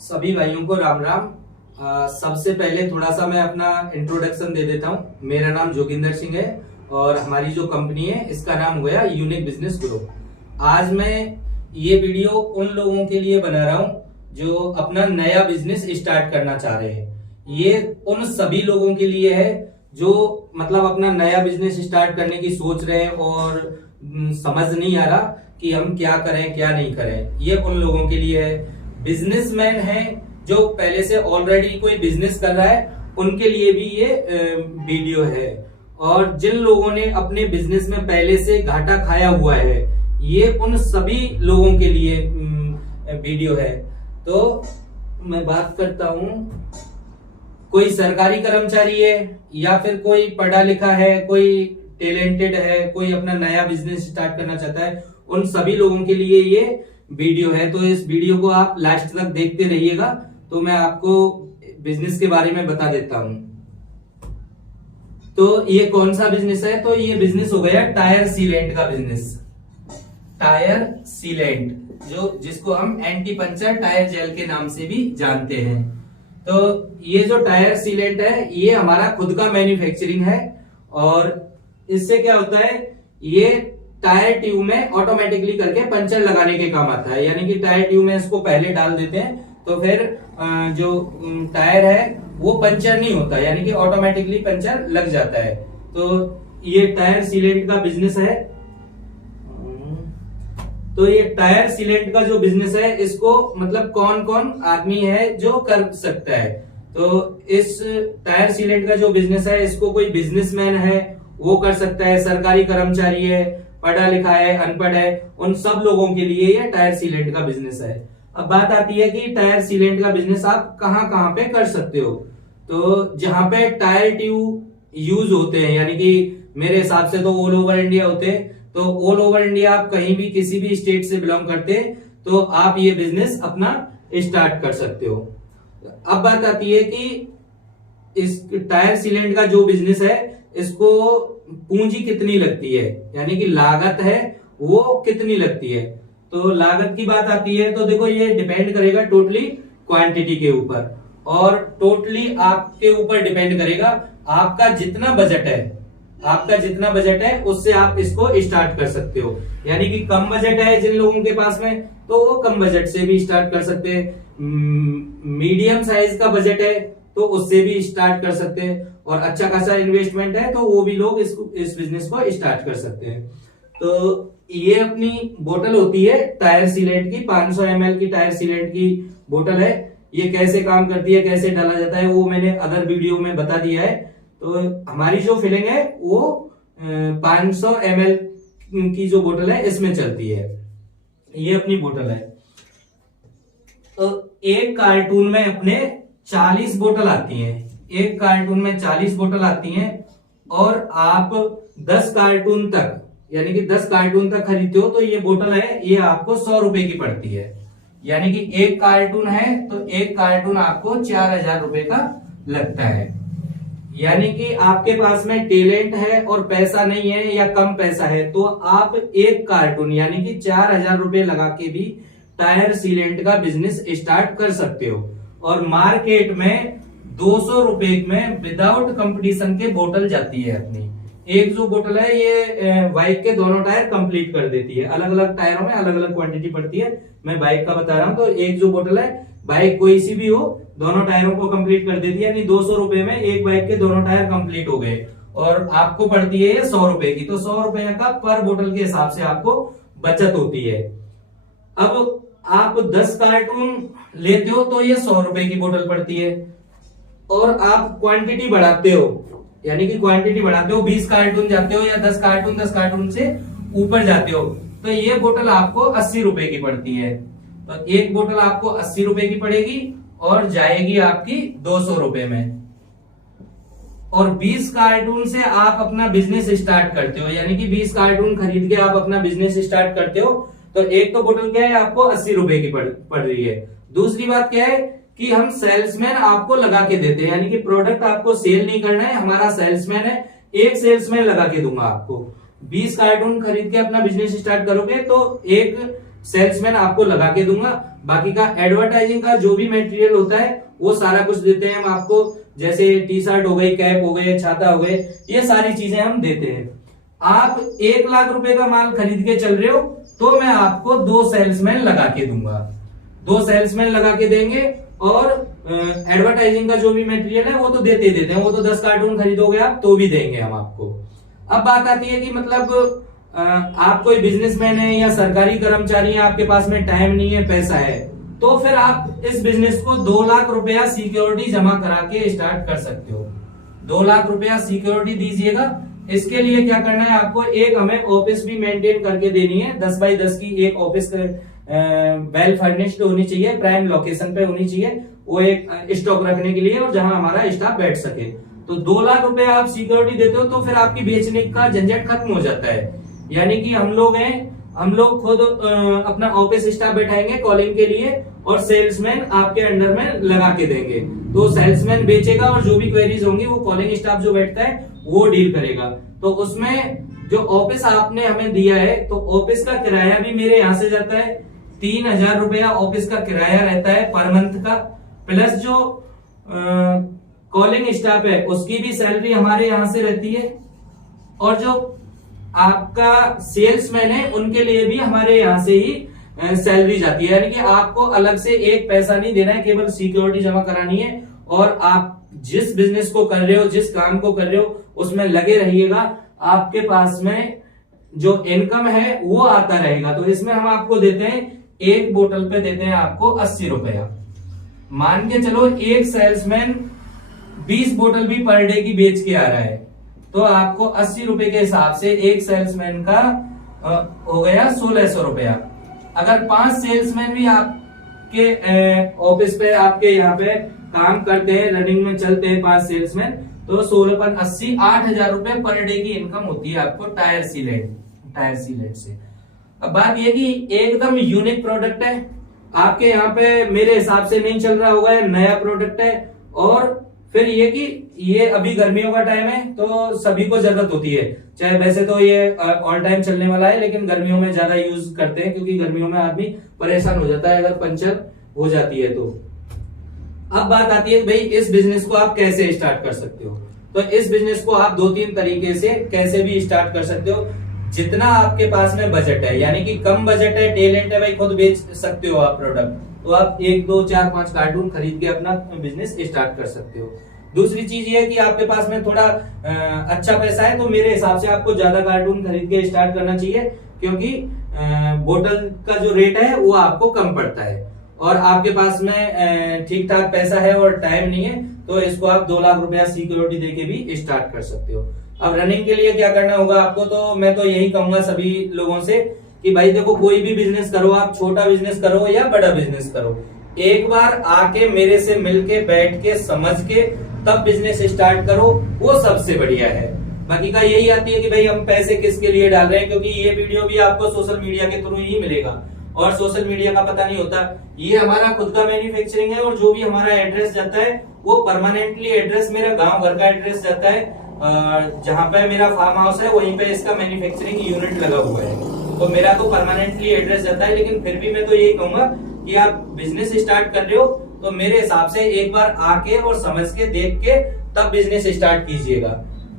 सभी भाइयों को राम राम। सबसे पहले थोड़ा सा मैं अपना इंट्रोडक्शन दे देता हूँ। मेरा नाम जोगिंदर सिंह है और हमारी जो कंपनी है इसका नाम हुआ यूनिक बिजनेस ग्रुप। आज मैं ये वीडियो उन लोगों के लिए बना रहा हूँ जो अपना नया बिजनेस स्टार्ट करना चाह रहे हैं। ये उन सभी लोगों के लिए है जो मतलब अपना नया बिजनेस स्टार्ट करने की सोच रहे हैं और समझ नहीं आ रहा कि हम क्या करें क्या नहीं करें। ये उन लोगों के लिए है। बिजनेसमैन है जो पहले से ऑलरेडी कोई बिजनेस कर रहा है, उनके लिए भी ये वीडियो है। और जिन लोगों ने अपने बिजनेस में पहले से घाटा खाया हुआ है, ये उन सभी लोगों के लिए वीडियो है। तो मैं बात करता हूँ, कोई सरकारी कर्मचारी है या फिर कोई पढ़ा लिखा है, कोई टैलेंटेड है, कोई अपना नया बिजनेस स्टार्ट करना चाहता है, उन सभी लोगों के लिए ये वीडियो है। तो इस वीडियो को आप लास्ट तक देखते रहिएगा, तो मैं आपको बिजनेस के बारे में बता देता हूं। तो ये कौन सा बिजनेस है? तो ये बिजनेस हो गया टायर सीलेंट का बिजनेस। टायर सीलेंट जिसको हम एंटी पंचर टायर जेल के नाम से भी जानते हैं। तो ये जो टायर सीलेंट है ये हमारा खुद का मैन्युफैक्चरिंग है। और इससे क्या होता है, ये टायर ट्यूब में ऑटोमेटिकली करके पंचर लगाने के काम आता है। यानी कि टायर ट्यूब में इसको पहले डाल देते हैं तो फिर जो टायर है वो पंचर नहीं होता, यानी कि ऑटोमेटिकली पंचर लग जाता है। तो ये टायर सीलेंट का बिजनेस है। तो ये टायर सीलेंट का जो बिजनेस है इसको मतलब कौन कौन आदमी है जो कर सकता है। तो इस टायर सीलेंट का जो बिजनेस है इसको कोई बिजनेसमैन है वो कर सकता है, सरकारी कर्मचारी है, पढ़ा लिखा है, अनपढ़ है, उन सब लोगों के लिए ये टायर सीलेंट का बिजनेस है। अब बात आती है कि टायर सीलेंट का बिजनेस आप कहां कहां पे कर सकते हो। तो जहां पे टायर ट्यूब यूज होते हैं, यानी कि मेरे हिसाब से तो ऑल ओवर इंडिया होते हैं, तो ऑल ओवर इंडिया आप कहीं भी किसी भी स्टेट से बिलोंग करते हैं तो आप ये बिजनेस अपना स्टार्ट कर सकते हो। अब बात आती है कि इस टायर सीलेंट का जो बिजनेस है इसको पूंजी कितनी लगती है, यानी कि लागत है वो कितनी लगती है। तो लागत की बात आती है तो देखो ये डिपेंड करेगा टोटली क्वांटिटी के ऊपर, और टोटली आपके ऊपर डिपेंड करेगा आपका जितना बजट है उससे आप इसको स्टार्ट कर सकते हो। यानी कि कम बजट है जिन लोगों के पास में तो वो कम बजट से भी स्टार्ट कर सकते हैं। मीडियम साइज का बजट है तो उससे भी स्टार्ट कर सकते हैं, और अच्छा खासा इन्वेस्टमेंट है तो वो भी लोग इस बिजनेस को स्टार्ट कर सकते हैं। तो ये अपनी बोतल होती है टायर सीलेंट की, 500 ml की टायर सीलेंट की बोतल है। ये कैसे काम करती है, कैसे डाला जाता है, वो मैंने अदर वीडियो में बता दिया है। तो हमारी जो फिलिंग है वो 500 ml की जो बोतल है इसमें चलती है। ये अपनी बोतल है। तो एक कार्टून में अपने 40 बोतल आती हैं। एक कार्टून में 40 बोतल आती हैं, और आप 10 कार्टून तक, यानी कि 10 कार्टून तक खरीदते हो तो ये बोतल है ये आपको 100 रुपए की पड़ती है। यानी कि एक कार्टून है तो एक कार्टून आपको 4000 रुपए का लगता है। यानी कि आपके पास में टैलेंट है और पैसा नहीं है या कम पैसा है तो आप एक कार्टून यानी कि 4000 रुपए लगा के भी टायर सीलेंट का बिजनेस स्टार्ट कर सकते हो। और मार्केट में 200 रुपए में विदाउट कंपटीशन के बोतल जाती है अपनी। एक जो बोतल है ये बाइक के दोनों टायर कंप्लीट कर देती है। अलग अलग टायरों में अलग अलग क्वांटिटी पड़ती है, मैं बाइक का बता रहा हूं। तो एक जो बोतल है, बाइक कोई सी भी हो, दोनों टायरों को कंप्लीट कर देती है। यानी 200 रुपए में एक बाइक के दोनों टायर कंप्लीट हो गए, और आपको पड़ती है 100 रुपए की। तो 100 रुपए का पर बोतल के हिसाब से आपको बचत होती है। अब आप 10 कार्टून लेते हो तो ये 100 रुपए की बोतल पड़ती है, और आप क्वांटिटी बढ़ाते हो, यानी कि क्वांटिटी बढ़ाते हो, 20 कार्टून जाते हो या 10 कार्टून से ऊपर जाते हो तो ये बोतल आपको 80 रुपए की पड़ती है। तो एक बोतल आपको 80 रुपए की पड़ेगी और जाएगी आपकी 200 रुपए में। और 20 कार्टून से आप अपना बिजनेस स्टार्ट करते हो, यानी कि 20 कार्टून खरीद के आप अपना बिजनेस स्टार्ट करते हो। तो एक तो बोतल क्या है आपको 80 रुपए की पड़ रही है। दूसरी बात क्या है कि हम सेल्समैन आपको लगा के देते हैं, यानी कि प्रोडक्ट आपको सेल नहीं करना है, हमारा सेल्समैन है, एक सेल्समैन लगा के दूंगा आपको। 20 कार्टून खरीद के अपना बिजनेस स्टार्ट करोगे तो एक सेल्समैन आपको लगा के दूंगा। बाकी का एडवर्टाइजिंग का जो भी मटेरियल होता है वो सारा कुछ देते हैं हम आपको, जैसे टी शर्ट हो गई, कैप हो गए, छाता हो गए, ये सारी चीजें हम देते हैं। आप 1 लाख रुपए का माल खरीद के चल रहे हो तो मैं आपको 2 सेल्समैन लगा के दूंगा, 2 सेल्समैन लगा के देंगे। और एडवर्टाइजिंग का जो भी मटेरियल है वो तो देते देते हैं, वो तो 10 कार्टून खरीदोगे आप तो भी देंगे हम आपको। अब बात आती है कि मतलब आप कोई बिजनेसमैन है या सरकारी कर्मचारी है, आपके पास में टाइम नहीं है, पैसा है, तो फिर आप इस बिजनेस को 2 लाख रुपया सिक्योरिटी जमा करा के स्टार्ट कर सकते हो। 2 लाख रुपया सिक्योरिटी दीजिएगा। इसके लिए क्या करना है आपको, एक हमें ऑफिस भी मेंटेन करके देनी है, 10 बाई 10 की एक ऑफिस वेल फर्निश्ड होनी चाहिए, प्राइम लोकेशन पे होनी चाहिए, वो एक स्टॉक रखने के लिए और जहां हमारा स्टाफ बैठ सके। तो 2 लाख रुपया आप सिक्योरिटी देते हो तो फिर आपकी बेचने का झंझट खत्म हो जाता है। यानी कि हम लोग खुद अपना ऑफिस स्टाफ बैठाएंगे कॉलिंग के लिए और सेल्समैन आपके अंडर में लगा के देंगे। तो सेल्समैन बेचेगा और जो भी क्वेरीज होंगी वो कॉलिंग स्टाफ जो बैठता है वो डील करेगा। तो उसमें जो ऑफिस आपने हमें दिया है तो ऑफिस का किराया भी मेरे यहाँ से जाता है, 3000 रुपया ऑफिस का किराया रहता है पर मंथ का, प्लस जो कॉलिंग स्टाफ है उसकी भी सैलरी हमारे यहाँ से रहती है, और जो आपका सेल्समैन है उनके लिए भी हमारे यहाँ से ही सैलरी जाती है। यानी कि आपको अलग से एक पैसा नहीं देना है, केवल सिक्योरिटी जमा करानी है और आप जिस बिजनेस को कर रहे हो, जिस काम को कर रहे हो उसमें लगे रहिएगा, आपके पास में जो इनकम है वो आता रहेगा। तो इसमें हम आपको देते हैं, एक बोतल पे देते हैं आपको 80 रुपया। मान के चलो एक सेल्समैन 20 बोतल भी पर डे की बेच के आ रहा है तो आपको 80 रुपए के हिसाब से एक सेल्समैन का हो गया 1600 रुपया। अगर 5 सेल्समैन भी आपके ऑफिस पे आपके यहाँ पे काम करते हैं, रनिंग में चलते हैं 5 सेल्समैन, तो 16/80 8,000 रुपए पर डे की इनकम होती है आपको टायर सीलेट से। अब बात यह कि एकदम यूनिक प्रोडक्ट है, आपके यहाँ पे मेरे हिसाब से नहीं चल रहा होगा, नया प्रोडक्ट है। और फिर ये कि ये अभी गर्मियों का टाइम है तो सभी को जरूरत होती है, चाहे वैसे तो ये ऑल टाइम चलने वाला है लेकिन गर्मियों में ज्यादा यूज करते हैं क्योंकि गर्मियों में आदमी परेशान हो जाता है अगर पंचर हो जाती है तो। अब बात आती है भाई इस बिजनेस को आप कैसे स्टार्ट कर सकते हो। तो इस बिजनेस को आप 2-3 तरीके से कैसे भी स्टार्ट कर सकते हो। जितना आपके पास में बजट है, यानी कि कम बजट है, टैलेंट है भाई, खुद बेच सकते हो आप प्रोडक्ट, तो आप 1, 2, 4, 5 कार्टून खरीद के अपना बिजनेस स्टार्ट कर सकते हो। दूसरी चीज ये है कि आपके पास में थोड़ा अच्छा पैसा है तो मेरे हिसाब से आपको ज्यादा कार्टून खरीद के स्टार्ट करना चाहिए, क्योंकि बोतल का जो रेट है वो आपको कम पड़ता है और आपके पास में ठीक ठाक पैसा है और टाइम नहीं है तो इसको आप 2 लाख रुपया सिक्योरिटी देके भी स्टार्ट कर सकते हो। अब रनिंग के लिए क्या करना होगा आपको, तो मैं तो यही कहूंगा सभी लोगों से कि भाई देखो, कोई भी बिजनेस करो, आप छोटा बिजनेस करो या बड़ा बिजनेस करो, एक बार आके मेरे से मिलके बैठ के समझ के तब बिजनेस स्टार्ट करो, वो सबसे बढ़िया है। बाकी का यही आती है कि भाई हम पैसे किसके लिए डाल रहे हैं, क्योंकि ये वीडियो भी आपको सोशल मीडिया के थ्रू ही मिलेगा और सोशल मीडिया का पता नहीं होता। ये हमारा खुद का मैन्युफैक्चरिंग है और जो भी हमारा एड्रेस जाता है वो परमानेंटली एड्रेस मेरा गांव घर का एड्रेस जाता है, जहां पे मेरा फार्म हाउस है वहीं पे इसका मैन्युफैक्चरिंग यूनिट लगा हुआ है, तो मेरा तो परमानेंटली एड्रेस जाता है। लेकिन फिर भी मैं तो यही कहूंगा कि आप बिजनेस स्टार्ट कर रहे हो तो मेरे हिसाब से एक बार आके और समझ के देख के तब बिजनेस स्टार्ट कीजिएगा।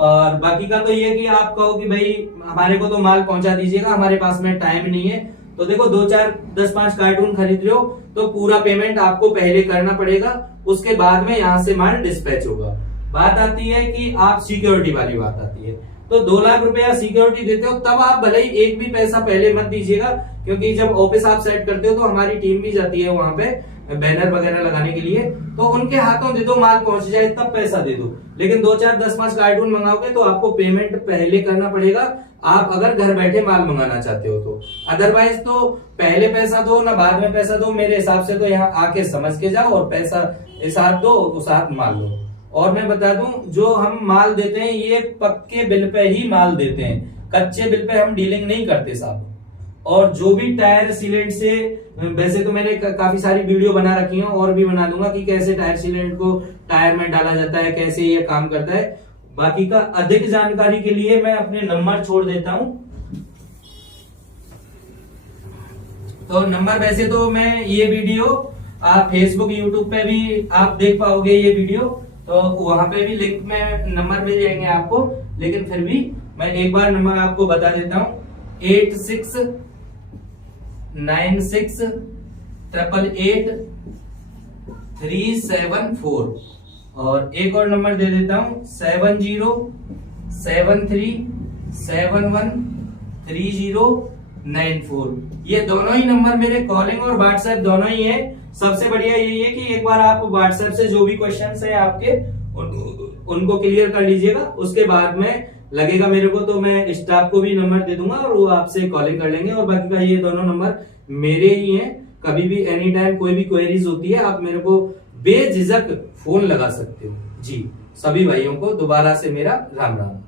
और बाकी का तो ये कि आप कहो कि भाई हमारे को तो माल पहुंचा दीजिएगा, हमारे पास में टाइम नहीं है, तो देखो 2, 4, 10, 5 कार्टून खरीद रहे हो तो पूरा पेमेंट आपको पहले करना पड़ेगा, उसके बाद में यहाँ से माल डिस्पैच होगा। बात आती है कि आप सिक्योरिटी वाली बात आती है, तो 2 लाख रुपया सिक्योरिटी देते हो तब आप भले ही एक भी पैसा पहले मत दीजिएगा, क्योंकि जब ऑफिस आप सेट करते हो तो हमारी टीम भी जाती है वहां पे बैनर वगैरह लगाने के लिए, तो उनके हाथों दे दो, माल पहुंच जाए तब पैसा दे दो। लेकिन 2, 4, 10, 5 कार्टून मंगाओगे तो आपको पेमेंट पहले करना पड़ेगा, आप अगर घर बैठे माल मंगाना चाहते हो तो। अदरवाइज तो पहले पैसा दो ना बाद में पैसा दो, मेरे हिसाब से तो यहाँ आके समझ के जाओ और पैसा साथ दो तो साथ माल लो। और मैं बता दूं, जो हम माल देते हैं ये पक्के बिल पे ही माल देते हैं, कच्चे बिल पे हम डीलिंग नहीं करते साहब। और जो भी टायर सीलेंट से, वैसे तो मैंने काफी सारी वीडियो बना रखी है और भी बना दूंगा कि कैसे टायर सीलेंट को टायर में डाला जाता है, कैसे ये काम करता है। बाकी का अधिक जानकारी के लिए मैं अपने नंबर छोड़ देता हूं। तो नंबर वैसे तो मैं ये वीडियो आप फेसबुक यूट्यूब पे भी आप देख पाओगे ये वीडियो, तो वहां पे भी लिंक में नंबर मिल जाएंगे आपको, लेकिन फिर भी मैं एक बार नंबर आपको बता देता हूँ 8696888374। और एक और नंबर दे देता हूँ 7073713094। ये दोनों ही नंबर मेरे कॉलिंग और व्हाट्सएप दोनों ही है। सबसे बढ़िया यही है कि एक बार आप व्हाट्सएप से जो भी क्वेश्चंस है आपके उनको क्लियर कर लीजिएगा, उसके बाद में लगेगा मेरे को तो मैं स्टाफ को भी नंबर दे दूंगा और वो आपसे कॉलिंग कर लेंगे। और बाकी का ये दोनों नंबर मेरे ही हैं, कभी भी एनी टाइम कोई भी क्वेरीज होती है आप मेरे को बेझिझक फोन लगा सकते हो। जी सभी भाइयों को दोबारा से मेरा राम राम।